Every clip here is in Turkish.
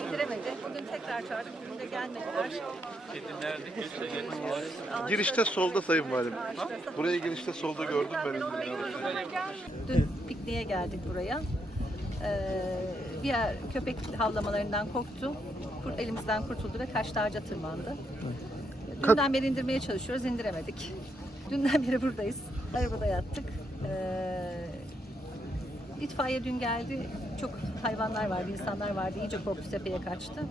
Getiremedi. Bugün tekrar çağırdık. Bugün de gelmediler. Girişte solda Sayın Valim. Buraya girişte solda gördüm ben. Dün pikniğe geldik buraya. Ee, diğer köpek havlamalarından korktu. Kur- Elimizden kurtuldu ve kaçtı ağaca tırmandı. Dünden beri indirmeye çalışıyoruz, indiremedik. Dünden beri buradayız. Arabada yattık. Ee, itfaiye dün geldi. Çok hayvanlar vardı, insanlar vardı. İyice korktu tepeye kaçtı.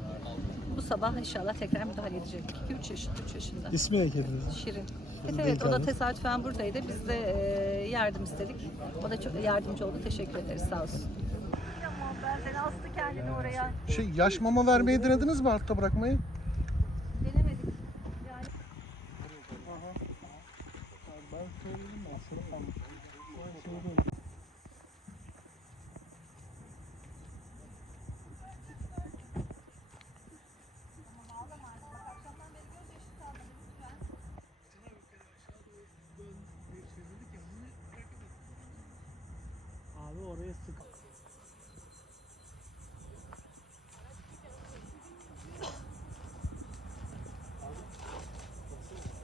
Bu sabah inşallah tekrar müdahale edecek. 2-3 yaşında, 3 yaşında. İsmi ne kediniz? Şirin. Evet, evet o da tesadüfen buradaydı. Biz de e, yardım istedik. O da çok yardımcı oldu. Teşekkür ederiz. Sağ olsun. Ben seni astı kendini oraya. Şey yaş mama vermeyi denediniz mi altta bırakmayı? Denemedik. Yani Ben söyledim.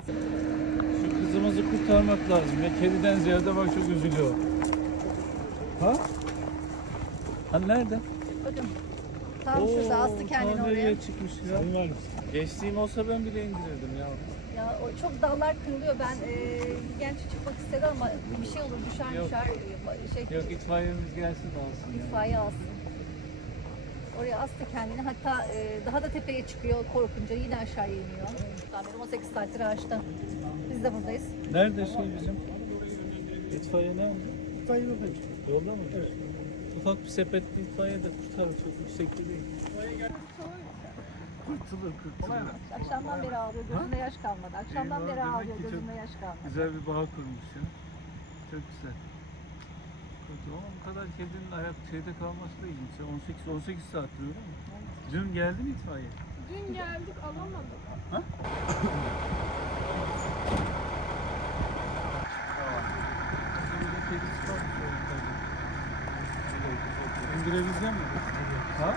Şu kızımızı kurtarmak lazım ya. Kediden ziyade bak çok üzülüyor. Ha? Ha nerede? bakın. Tam şurada astı kendini ta oraya. nereye çıkmış ya? Geçtiğim olsa ben bile indirirdim ya. Ya o çok dallar kırılıyor. Ben e, genç çıkmak istedim ama bir şey olur düşer Yok. düşer. e, Şey, Yok itfaiyemiz gelsin de alsın ya. itfaiye alsın. Oraya astı kendini. Hatta e, daha da tepeye çıkıyor korkunca. Yine aşağıya iniyor. Tahmin 18 saattir ağaçta. Biz de buradayız. Nerede şey bizim? İtfaiye ne oldu? İtfaiye yok. Yolda mı? Evet. Ufak bir sepetli itfaiye de kurtar. Çok yüksekte değil. Kurtulur kurtulur. Akşamdan beri ağlıyor. Gözünde yaş kalmadı. Akşamdan Eyvah, beri ağlıyor. Gözünde yaş kalmadı. Güzel bir bağ kurmuş ya. Çok güzel. Ama bu kadar kedinin ayak şeyde kalması da ilginç. 18 18 saat öyle mi? Dün geldi mi itfaiye? Dün geldik alamadık. Yukarıda. İndirebilecek mi? Ha?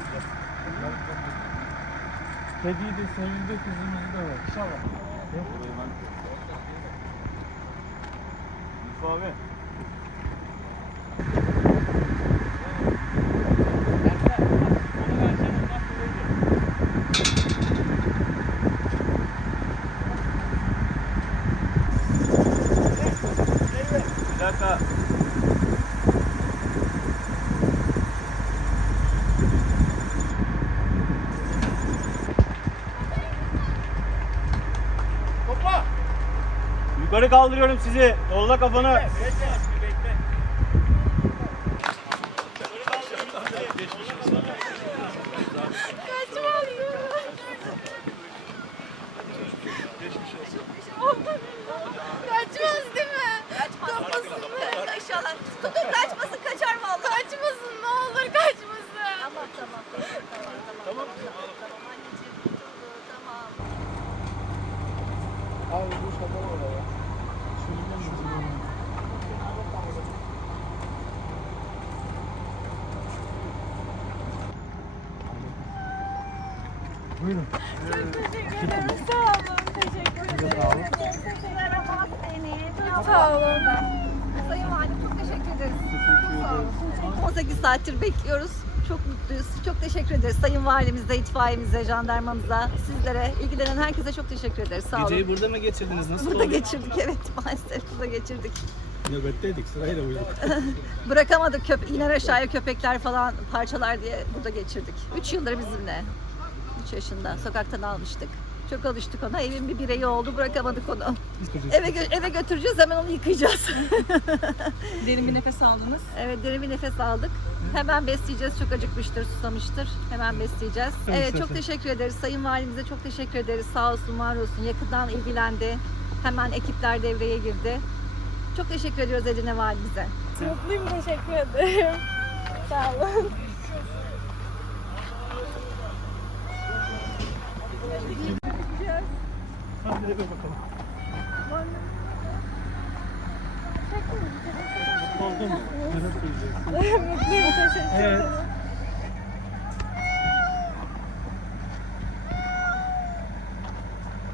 Kediyi de sevildi kızımız da var. İnşallah. Abi. Bir dakika. Yukarı kaldırıyorum sizi. Dolla kafanı. Kaçmaz değil mi? Kaçmasın mı? İnşallah. Tutun kaçmasın kaçar vallahi. Kaçmasın ne olur kaçmasın. Tamam tamam. Tamam tamam. Tamam. Anneciğim. Tamam. Abi bu şaka var Buyurun. Teşekkür ederim. Sağ olun. Teşekkür ederim. Yaramaz seni. Sağ olun. Sayın Valim çok teşekkür ederiz. Sağ olun. 18 saattir bekliyoruz. Çok mutluyuz. Çok teşekkür ederiz. Sayın Valimize, itfaiyemize, jandarmamıza, sizlere, ilgilenen herkese çok teşekkür ederiz. Sağ olun. Geceyi burada mı geçirdiniz? Nasıl Burada oldu? geçirdik evet maalesef burada geçirdik. Nöbetteydik sırayla uyuduk. Bırakamadık köp iner aşağıya köpekler falan parçalar diye burada geçirdik. 3 yıldır bizimle. 3 yaşında sokaktan almıştık. Çok alıştık ona. Evin bir bireyi oldu. Bırakamadık onu. Eve gö- eve götüreceğiz. Hemen onu yıkayacağız. Derin bir nefes aldınız. evet derin bir nefes aldık. Hemen besleyeceğiz. Çok acıkmıştır, susamıştır. Hemen besleyeceğiz. Evet çok teşekkür ederiz. Sayın Valimize çok teşekkür ederiz. Sağ olsun, var olsun. Yakından ilgilendi. Hemen ekipler devreye girdi. Çok teşekkür ediyoruz Eline Valimize. Mutluyum teşekkür ederim. Sağ olun. Hadi bir bakalım. Oldu. Evet.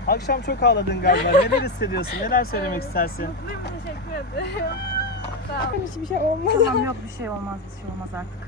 Akşam çok ağladın galiba. Neler hissediyorsun? Neler söylemek istersin? Mutluyum teşekkür ederim. Sağ. Hiçbir şey olmadı. Tamam yok bir şey olmaz bir şey olmaz artık.